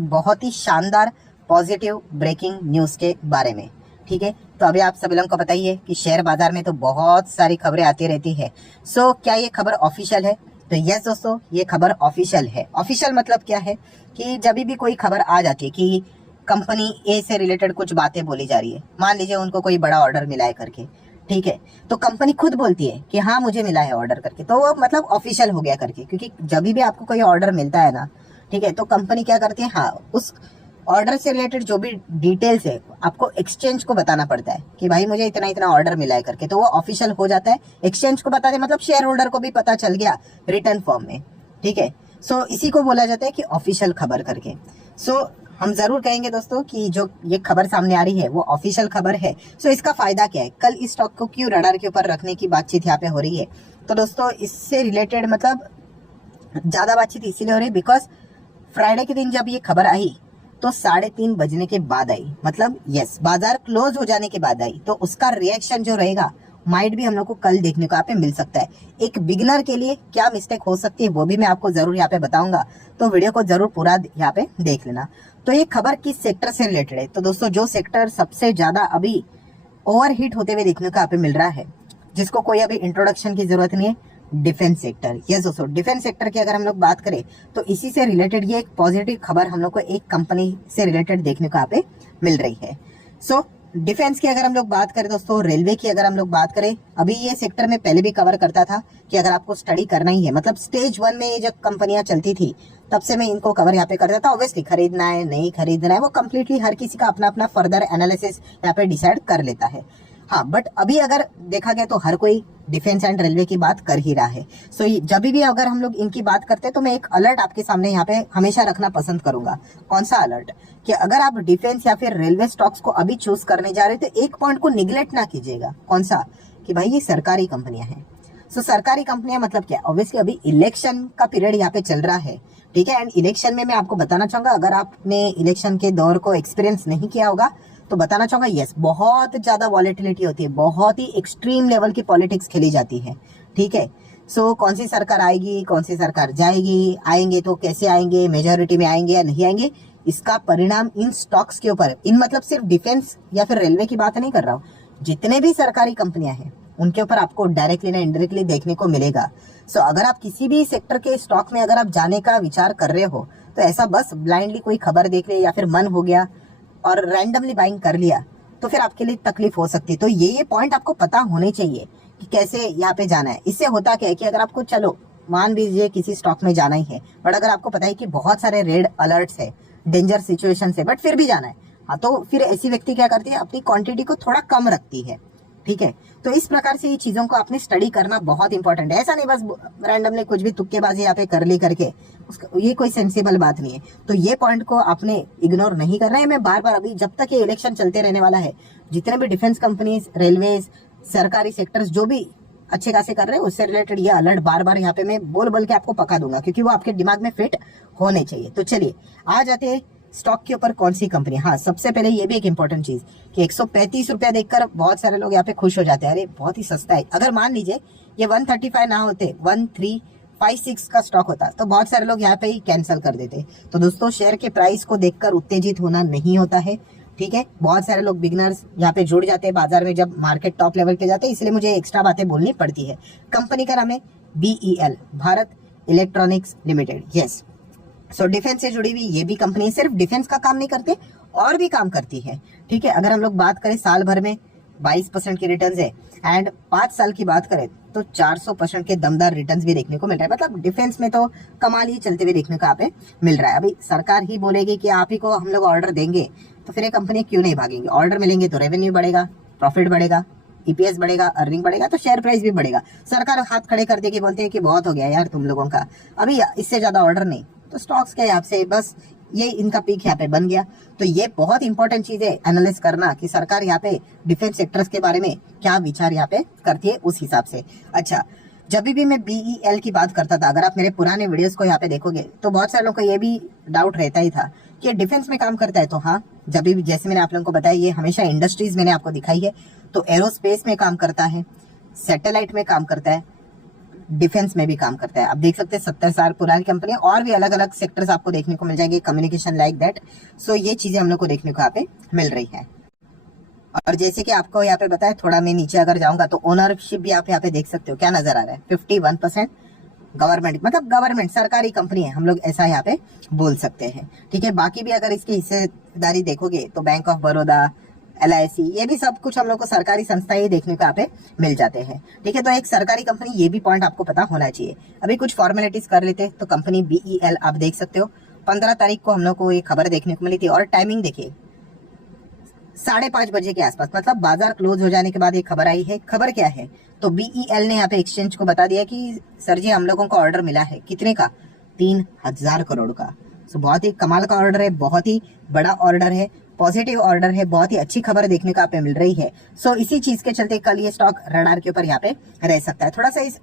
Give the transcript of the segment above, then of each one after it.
बहुत ही शानदार positive breaking news के बारे में। ठीक है, तो अभी आप सभी लोगों को पता ही है कि शेयर बाजार में तो बहुत सारी खबरें आती रहती है। सो क्या ये खबर ऑफिशियल है? तो यस दोस्तों, ये खबर ऑफिशियल है। ऑफिशियल मतलब क्या है कि जब भी कोई खबर आ जाती है कि कंपनी ए से रिलेटेड कुछ बातें बोली जा रही है, मान लीजिए उनको कोई बड़ा ऑर्डर मिला है करके, ठीक है, तो कंपनी खुद बोलती है कि हाँ मुझे मिला है ऑर्डर करके, तो वो मतलब ऑफिशियल हो गया करके। क्योंकि जब भी आपको कोई ऑर्डर मिलता है ना, ठीक है, तो कंपनी क्या करती है, हाँ उस ऑर्डर से रिलेटेड जो भी डिटेल्स है आपको एक्सचेंज को बताना पड़ता है कि भाई मुझे इतना इतना ऑर्डर मिला है करके, तो वो ऑफिशियल हो जाता है। एक्सचेंज को बता दे मतलब शेयर होल्डर को भी पता चल गया रिटर्न फॉर्म में। ठीक है, सो इसी को बोला जाता है कि ऑफिशियल खबर करके। सो हम जरूर कहेंगे दोस्तों कि जो ये खबर सामने आ रही है वो ऑफिशियल खबर है। सो इसका फायदा क्या है, कल इस स्टॉक को क्यों रडार के ऊपर रखने की बातचीत यहाँ पे हो रही है? तो दोस्तों इससे रिलेटेड मतलब ज्यादा बातचीत इसीलिए हो रही है बिकॉज फ्राइडे के दिन जब ये खबर आई तो 3:30 बजने के बाद आई, मतलब यस बाजार क्लोज हो जाने के बाद आई, तो उसका रिएक्शन जो रहेगा माइट भी हम लोग को कल देखने को यहाँ पे मिल सकता है। एक बिगिनर के लिए क्या मिस्टेक हो सकती है वो भी मैं आपको जरूर यहाँ पे बताऊंगा, तो वीडियो को जरूर पूरा यहाँ पे देख लेना। तो ये खबर किस सेक्टर से रिलेटेड है? तो दोस्तों जो सेक्टर सबसे ज्यादा अभी ओवरहीट होते हुए देखने को यहाँ पे मिल रहा है, जिसको कोई अभी इंट्रोडक्शन की जरूरत नहीं है, डिफेंस सेक्टर। यस दोस्तों, डिफेंस सेक्टर की अगर हम लोग बात करें तो इसी से रिलेटेड ये एक पॉजिटिव खबर हम लोग को एक कंपनी से रिलेटेड देखने को यहाँ पे मिल रही है। सो डिफेंस की अगर हम लोग बात करें दोस्तों, रेलवे की अगर हम लोग बात करें, अभी ये सेक्टर में पहले भी कवर करता था कि अगर आपको स्टडी करना ही है, मतलब स्टेज 1 में ये जब कंपनियां चलती थी तब से मैं इनको कवर यहाँ पे करता था। ऑब्वियसली खरीदना है नहीं खरीदना है वो कंप्लीटली हर किसी का अपना अपना फर्दर एनालिसिस यहाँ पे डिसाइड कर लेता है। हाँ, बट अभी अगर देखा गया तो हर कोई डिफेंस एंड रेलवे की बात कर ही रहा है। सो जब भी अगर हम लोग इनकी बात करते हैं तो मैं एक अलर्ट आपके सामने यहाँ पे हमेशा रखना पसंद करूंगा। कौन सा अलर्ट? कि अगर आप डिफेंस या फिर रेलवे स्टॉक्स को अभी चूज करने जा रहे हैं तो एक पॉइंट को निगलेक्ट ना कीजिएगा। कौन सा? कि भाई ये सरकारी कंपनियां हैं। सो सरकारी कंपनियां मतलब क्या? ऑब्वियसली अभी इलेक्शन का पीरियड यहाँ पे चल रहा है, ठीक है, एंड इलेक्शन में मैं आपको बताना चाहूंगा, अगर आपने इलेक्शन के दौर को एक्सपीरियंस नहीं किया होगा तो बताना चाहूंगा, यस बहुत ज्यादा वॉलेटिलिटी होती है, बहुत ही एक्सट्रीम लेवल की पॉलिटिक्स खेली जाती है। ठीक है, सो कौन सी सरकार आएगी, कौन सी सरकार जाएगी, आएंगे तो कैसे आएंगे, मेजोरिटी में आएंगे या नहीं आएंगे, इसका परिणाम इन स्टॉक्स के ऊपर, इन मतलब सिर्फ डिफेंस या फिर रेलवे की बात नहीं कर रहा हूँ, जितने भी सरकारी कंपनियां हैं उनके ऊपर आपको डायरेक्टली ना इनडायरेक्टली देखने को मिलेगा। सो अगर आप किसी भी सेक्टर के स्टॉक में अगर आप जाने का विचार कर रहे हो तो ऐसा बस ब्लाइंडली कोई खबर देख ले या फिर मन हो गया और रैंडमली बाइंग कर लिया तो फिर आपके लिए तकलीफ हो सकती है। तो ये पॉइंट आपको पता होने चाहिए कि कैसे यहाँ पे जाना है। इससे होता क्या है कि अगर आपको चलो मान लीजिए किसी स्टॉक में जाना ही है, बट अगर आपको पता है कि बहुत सारे रेड अलर्ट्स है, डेंजर सिचुएशन है, बट फिर भी जाना है, हाँ, तो फिर ऐसी व्यक्ति क्या करती है, अपनी क्वांटिटी को थोड़ा कम रखती है। ठीक है, तो इस प्रकार से ये चीजों को आपने स्टडी करना बहुत इंपॉर्टेंट है। ऐसा नहीं बस रैंडमली कुछ भी तुक्केबाजी यहाँ पे कर ली करके, ये कोई सेंसिबल बात नहीं है। तो ये पॉइंट को आपने इग्नोर नहीं करना है। मैं बार बार अभी जब तक ये इलेक्शन चलते रहने वाला है, जितने भी डिफेंस कंपनीज, रेलवे, सरकारी सेक्टर्स जो भी अच्छे खासे कर रहे हैं उससे रिलेटेड ये अलर्ट बार बार यहाँ पे मैं बोल बोल के आपको पका दूंगा, क्योंकि वो आपके दिमाग में फिट होने चाहिए। तो चलिए आ जाते हैं स्टॉक के ऊपर कौन सी कंपनी। हाँ, सबसे पहले ये भी एक इंपॉर्टेंट चीज कि 135 रुपया देखकर बहुत सारे लोग यहाँ पे खुश हो जाते हैं, अरे बहुत ही सस्ता है। अगर मान लीजिए ये 135 ना होते, 1356 का स्टॉक होता तो बहुत सारे लोग यहाँ पे ही कैंसिल कर देते। तो दोस्तों शेयर के प्राइस को देखकर उत्तेजित होना नहीं होता है। ठीक है, बहुत सारे लोग बिगनर्स यहाँ पे जुड़ जाते हैं बाजार में जब मार्केट टॉप लेवल पे जाते हैं, इसलिए मुझे एक्स्ट्रा बातें बोलनी पड़ती है। कंपनी का नाम है BEL, Bharat electronics limited. Yes, so defence से जुड़ी हुई ये भी कंपनी सिर्फ डिफेंस का काम नहीं करते और भी काम करती है। ठीक है, अगर हम लोग बात करें साल भर में 22% की रिटर्न्स है, एंड 5 साल की बात करें तो 400% के दमदार रिटर्न्स भी देखने को मिल रहा है। मतलब डिफेंस में तो कमाल ही चलते हुए देखने को यहाँ पे मिल रहा है। अभी सरकार ही बोलेगी कि आप ही को हम लोग ऑर्डर देंगे तो फिर ये कंपनी क्यों नहीं भागेंगे? ऑर्डर मिलेंगे तो रेवेन्यू बढ़ेगा, प्रॉफिट बढ़ेगा, EPS बढ़ेगा, अर्निंग बढ़ेगा, तो शेयर प्राइस भी बढ़ेगा। सरकार हाथ खड़े कर देगी, बोलते हैं कि बहुत हो गया यार तुम लोगों का, अभी इससे ज्यादा ऑर्डर नहीं, तो स्टॉक्स के यहाँ से बस ये इनका पीक यहाँ पे बन गया। तो ये बहुत इंपॉर्टेंट चीज है एनालिस करना कि सरकार यहाँ पे डिफेंस सेक्टर्स के बारे में क्या विचार यहाँ पे करती है उस हिसाब से। अच्छा, जब भी मैं BEL की बात करता था, अगर आप मेरे पुराने वीडियोस को यहाँ पे देखोगे तो बहुत सारे लोगों को ये भी डाउट रहता ही था कि डिफेंस में काम करता है। तो हाँ, जब भी जैसे मैंने आप लोगों को बताया ये हमेशा इंडस्ट्रीज मैंने आपको दिखाई है, तो एरोस्पेस में काम करता है, सैटेलाइट में काम करता है, डिफेंस में भी काम करता है। आप देख सकते हैं 70 साल पुरानी कंपनी है, और भी अलग अलग सेक्टर्स आपको देखने को मिल जाएंगे, कम्युनिकेशन लाइक दैट। सो ये चीजें हम लोग को देखने को यहाँ पे मिल रही है। और जैसे कि आपको यहाँ पे बताया, थोड़ा मैं नीचे अगर जाऊंगा तो ओनरशिप भी आप यहाँ पे देख सकते हो, क्या नजर आ रहा है, 51% गवर्नमेंट, मतलब गवर्नमेंट सरकारी कंपनी है, हम लोग ऐसा यहाँ पे बोल सकते हैं। ठीक है, बाकी भी अगर इसकी हिस्सेदारी देखोगे तो बैंक ऑफ बड़ौदा, LIC, ये भी सब कुछ हम लोग को सरकारी संस्था ही देखने को यहाँ पे मिल जाते हैं। ठीक है, तो एक सरकारी कंपनी, ये भी पॉइंट आपको पता होना चाहिए। अभी कुछ फॉर्मेलिटीज कर लेते, तो कंपनी BEL आप देख सकते हो, 15 तारीख को हम लोग को ये खबर देखने को मिली थी, और टाइमिंग देखिए 5:30 बजे के आसपास, मतलब बाजार क्लोज हो जाने के बाद ये खबर आई है। खबर क्या है, तो BEL ने यहाँ पे एक्सचेंज को बता दिया कि सर जी हम लोगों को ऑर्डर मिला है, कितने का, 3000 करोड़ का। सो बहुत ही कमाल का ऑर्डर है, बहुत ही बड़ा ऑर्डर है, पॉजिटिव ऑर्डर है, बहुत ही अच्छी खबर देखने को यहाँ पे मिल रही है। सो इसी चीज के चलते कल ये स्टॉक रडार के ऊपर यहाँ पे रह सकता है। थोड़ा सा इस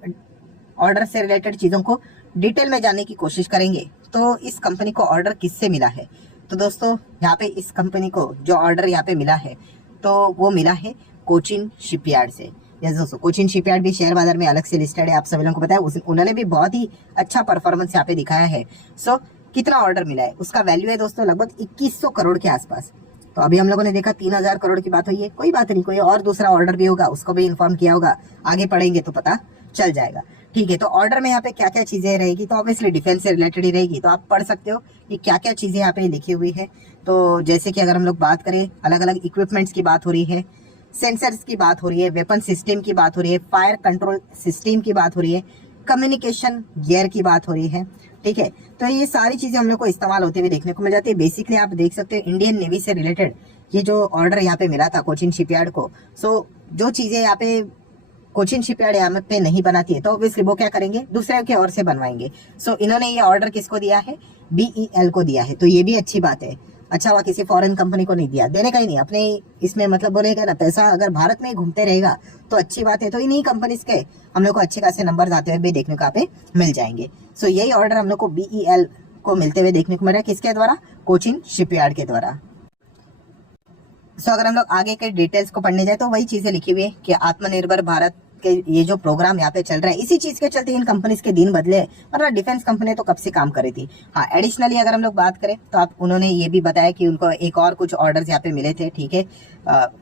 ऑर्डर से रिलेटेड चीजों को डिटेल में जानने की कोशिश करेंगे। तो इस कंपनी को ऑर्डर किससे मिला है, तो दोस्तों यहाँ पे इस कंपनी को जो ऑर्डर यहाँ पे मिला है, तो वो मिला है कोचिन शिपयार्ड से। यस दोस्तों, कोचिन शिपयार्ड भी शेयर बाजार में अलग से लिस्टेड है, आप सभी लोगों को पता है। उन्होंने भी बहुत ही अच्छा परफॉर्मेंस यहाँ पे दिखाया है। सो कितना ऑर्डर मिला है, उसका वैल्यू है दोस्तों लगभग 2100 करोड़ के आसपास। तो अभी हम लोगों ने देखा 3000 करोड़ की बात हुई है, कोई बात नहीं, कोई और दूसरा ऑर्डर भी होगा, उसको भी इन्फॉर्म किया होगा, आगे पढ़ेंगे तो पता चल जाएगा। ठीक है, तो ऑर्डर में यहाँ पे क्या क्या चीजें रहेगी, तो ऑब्वियसली डिफेंस से रिलेटेड ही रहेगी। तो आप पढ़ सकते हो कि क्या क्या चीजें यहाँ पे लिखी हुई है। तो जैसे कि अगर हम लोग बात करें, अलग अलग इक्विपमेंट्स की बात हो रही है, सेंसर्स की बात हो रही है, वेपन सिस्टम की बात हो रही है, फायर कंट्रोल सिस्टम की बात हो रही है, कम्युनिकेशन गियर की बात हो रही है। ठीक है, तो ये सारी चीजें हम लोग को इस्तेमाल होते हुए देखने को मिल जाती है। बेसिकली आप देख सकते हो इंडियन नेवी से रिलेटेड ये जो ऑर्डर यहाँ पे मिला था कोचिन शिपयार्ड को। सो जो चीजें यहाँ पे कोचिन शिपयार्ड यहाँ पे नहीं बनाती है, तो ऑब्वियसली वो क्या करेंगे, दूसरे के और से बनवाएंगे। सो इन्होंने ये ऑर्डर किसको दिया है, BEL को दिया है। तो ये भी अच्छी बात है, अच्छा हुआ किसी फॉरेन कंपनी को नहीं दिया, देने का ही नहीं, अपने इसमें मतलब बोलेगा ना, पैसा अगर भारत में ही घूमते रहेगा तो अच्छी बात है। तो इन्हीं कंपनीज के हम लोग को अच्छे खासे नंबर आते हुए भी देखने को यहाँ पे मिल जाएंगे। सो यही ऑर्डर हम लोग को BEL को मिलते हुए देखने को मिल रहा है, किसके द्वारा, कोचिन शिपयार्ड के द्वारा। सो अगर हम लोग आगे के डिटेल्स को पढ़ने जाए तो वही चीजें लिखी हुई है कि आत्मनिर्भर भारत के ये जो प्रोग्राम यहाँ पे चल रहा है, इसी चीज के चलते इन कंपनीज के दिन बदले, वरना डिफेंस कंपनी तो कब से काम कर रही थी। हाँ, एडिशनली अगर हम लोग बात करें तो आप उन्होंने ये भी बताया कि उनको एक और कुछ ऑर्डर्स यहाँ पे मिले थे। ठीक है,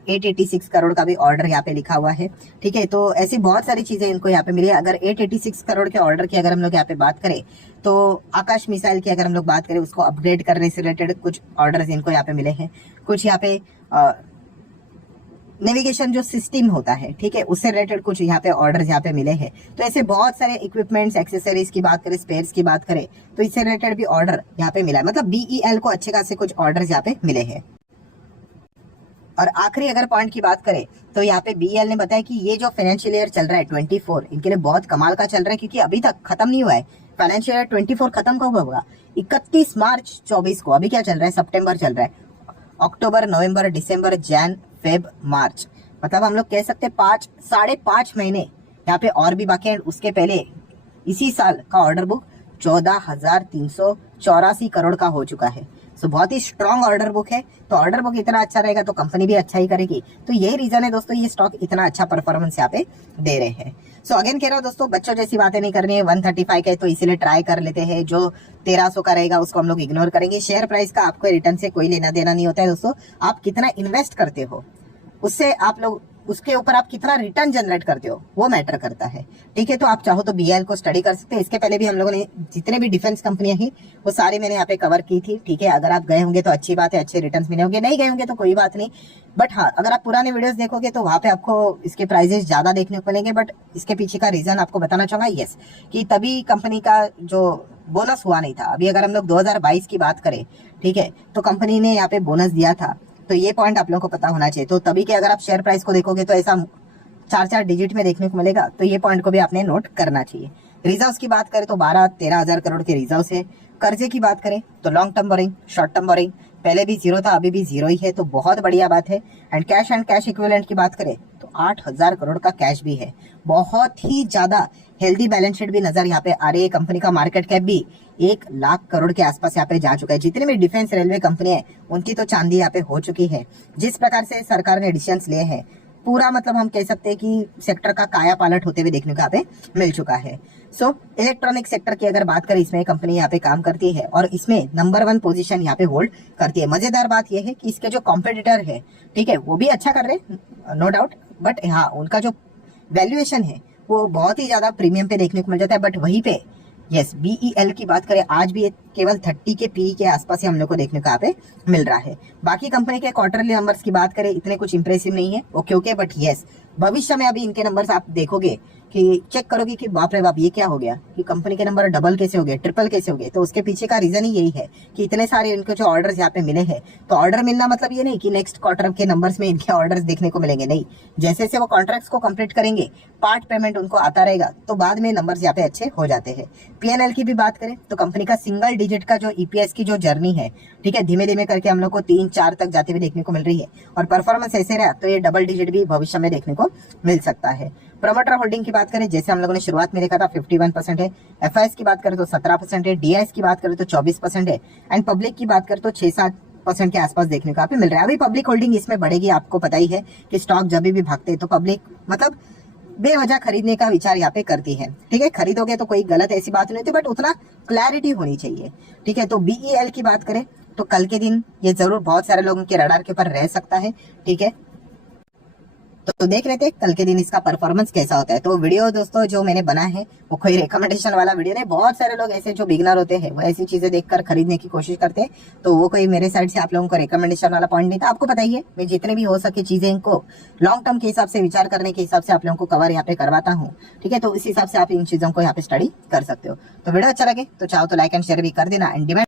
886 करोड़ का भी ऑर्डर यहाँ पे लिखा हुआ है। ठीक है, तो ऐसी बहुत सारी चीजें इनको यहाँ पे मिली है। अगर 886 करोड़ के ऑर्डर की अगर हम लोग यहाँ पे बात करें, तो आकाश मिसाइल की अगर हम लोग बात करें, उसको अपग्रेड करने से रिलेटेड कुछ ऑर्डर्स इनको यहाँ पे मिले हैं। कुछ यहाँ पे नेविगेशन जो सिस्टम होता है, ठीक है, उससे रिलेटेड कुछ यहाँ पे ऑर्डर्स यहाँ पे मिले हैं। तो ऐसे बहुत सारे इक्विपमेंट्स, एक्सेसरीज की बात करें, स्पेयर्स की बात करें, तो इससे रिलेटेड भी ऑर्डर यहाँ पे मिला है। मतलब BEL को अच्छे खासे कुछ ऑर्डर्स यहाँ पे मिले हैं। और आखिरी अगर पॉइंट की बात करें तो यहाँ पे BEL ने बताया कि ये जो फाइनेंशियल ईयर चल रहा है 24, इनके लिए बहुत कमाल का चल रहा है, क्योंकि अभी तक खत्म नहीं हुआ है। फाइनेंशियल ईयर 24 खत्म कब होगा, 31 मार्च 24 को। अभी क्या चल रहा है, सितंबर चल रहा है, अक्टूबर, नवंबर, दिसंबर, जैन, फेब, मार्च, मतलब हम लोग कह सकते हैं 5.5 महीने यहाँ पे और भी बाकी है। उसके पहले इसी साल का ऑर्डर बुक 14,384 करोड़ का हो चुका है। सो बहुत ही स्ट्रॉन्ग ऑर्डर बुक है। तो ऑर्डर बुक इतना अच्छा रहेगा तो कंपनी भी अच्छा ही करेगी। तो यही रीजन है दोस्तों, ये स्टॉक इतना अच्छा परफॉर्मेंस यहाँ पे दे रहे हैं। सो अगेन कह रहा हूँ दोस्तों, बच्चों जैसी बातें नहीं करनी है। 135 का है तो इसीलिए ट्राई कर लेते हैं। जो 1300 का रहेगा उसको हम लोग इग्नोर करेंगे। शेयर प्राइस का आपको रिटर्न से कोई लेना देना नहीं होता है दोस्तों। आप कितना इन्वेस्ट करते हो उससे आप लोग, उसके ऊपर आप कितना रिटर्न जनरेट करते हो वो मैटर करता है। ठीक है, तो आप चाहो तो BEL को स्टडी कर सकते हैं। इसके पहले भी हम लोगों ने जितने भी डिफेंस कंपनियां ही वो सारी मैंने यहाँ पे कवर की थी। ठीक है, अगर आप गए होंगे तो अच्छी बात है, अच्छे रिटर्न्स मिले होंगे, नहीं गए होंगे तो कोई बात नहीं। बट हाँ, अगर आप पुराने वीडियोस देखोगे तो वहां पे आपको इसके प्राइजेस ज्यादा देखने को मिलेंगे। बट इसके पीछे का रीजन आपको बताना चाहूंगा, यस, कि तभी कंपनी का जो बोनस हुआ नहीं था। अभी अगर हम लोग 2022 की बात करें, ठीक है, तो कंपनी ने यहाँ पे बोनस दिया था। तो ये पॉइंट आप लोगों को पता होना चाहिए। तो तभी के अगर आप शेयर प्राइस को देखोगे तो ऐसा 4 डिजिट में देखने को मिलेगा। तो ये पॉइंट को भी आपने नोट करना चाहिए। रिजर्व्स की बात करें तो 12-13 हजार करोड़ के रिजर्व्स है। कर्जे की बात करें तो long term borrowing, short term borrowing पहले भी जीरो था, अभी भी जीरो ही है, तो बहुत बढ़िया बात है। एंड कैश इक्विवेलेंट की बात करें तो 8,000 करोड़ का कैश भी है। बहुत ही ज्यादा हेल्दी बैलेंस शीट भी नजर यहाँ पे आ रही है। कंपनी का मार्केट कैप भी 1 लाख करोड़ के आसपास यहाँ पे जा चुका है। जितने भी डिफेंस रेलवे कंपनी है उनकी तो चांदी यहाँ पे हो चुकी है। जिस प्रकार से सरकार ने डिसीजंस लिए हैं, पूरा मतलब हम कह सकते हैं कि सेक्टर का काया पालट होते हुए देखने को यहाँ पे मिल चुका है। सो इलेक्ट्रॉनिक सेक्टर की अगर बात करें, इसमें कंपनी यहाँ पे काम करती है और इसमें नंबर 1 पोजीशन यहाँ पे होल्ड करती है। मजेदार बात यह है कि इसके जो कॉम्पिटिटर है, ठीक है, वो भी अच्छा कर रहे हैं, नो डाउट, बट हाँ उनका जो वैल्यूएशन है वो बहुत ही ज्यादा प्रीमियम पे देखने को मिल जाता है। बट वहीं पे यस BEL की बात करें, आज भी केवल 30 के PE के आसपास ही हम लोग को देखने को यहाँ पे मिल रहा है। बाकी कंपनी के क्वार्टरली नंबर्स की बात करें, इतने कुछ इंप्रेसिव नहीं है, ओके, बट यस भविष्य में अभी इनके नंबर्स आप देखोगे कि चेक करोगे कि बाप रे बाप ये क्या हो गया, कि कंपनी के नंबर डबल कैसे हो गए, ट्रिपल कैसे हो गए। तो उसके पीछे का रीजन ही यही है कि इतने सारे इनके जो ऑर्डर्स यहाँ पे मिले हैं। तो ऑर्डर मिलना मतलब ये नहीं कि नेक्स्ट क्वार्टर के नंबर्स में इनके ऑर्डर्स देखने को मिलेंगे, नहीं, जैसे जैसे वो कॉन्ट्रैक्ट्स को कंप्लीट करेंगे, पार्ट पेमेंट उनको आता रहेगा, तो बाद में नंबर्स यहाँ पे अच्छे हो जाते हैं। PNL की भी बात करें तो कंपनी का सिंगल डिजिट का जो EPS की जो जर्नी है, ठीक है, धीमे धीमे करके हम लोग को 3-4 तक जाते हुए देखने को मिल रही है और परफॉर्मेंस ऐसे रहा तो ये डबल डिजिट भी भविष्य में देखने को मिल सकता है। प्रमोटर होल्डिंग की बात करें, जैसे हम लोगों ने शुरुआत में देखा था 51% है, FIS की बात करें तो 17% है, DIS की बात करें तो 24% है एंड पब्लिक की बात करें तो 6-7% के आसपास देखने को यहाँ पे मिल रहा है। अभी पब्लिक होल्डिंग इसमें बढ़ेगी, आपको पता ही है कि स्टॉक जब भी भागते हैं तो पब्लिक मतलब बेवजह खरीदने का विचार यहाँ पे करती है, ठीक है, खरीदोगे तो कोई गलत ऐसी बात नहीं होती, बट उतना क्लैरिटी होनी चाहिए, ठीक है। तो BEL की बात करें तो कल के दिन ये जरूर बहुत सारे लोगों के रडार के ऊपर रह सकता है, ठीक है। तो देख लेते हैं कल के दिन इसका परफॉर्मेंस कैसा होता है। तो वीडियो दोस्तों जो मैंने बना है वो कोई रिकमेंडेशन वाला वीडियो नहीं, बहुत सारे लोग ऐसे जो बिगनर होते हैं वो ऐसी चीजें देखकर खरीदने की कोशिश करते हैं, तो वो कोई मेरे साइड से आप लोगों को रिकमेंडेशन वाला पॉइंट नहीं था। आपको पता ही है मैं जितने भी हो सके चीजें इनको लॉन्ग टर्म के हिसाब से विचार करने के हिसाब से आप लोगों को कवर यहाँ पे करवाता हूँ, ठीक है। तो इस हिसाब से आप इन चीजों को यहाँ पे स्टडी कर सकते हो। तो वीडियो अच्छा लगे तो चाहो तो लाइक एंड शेयर भी कर देना एंड डिमांड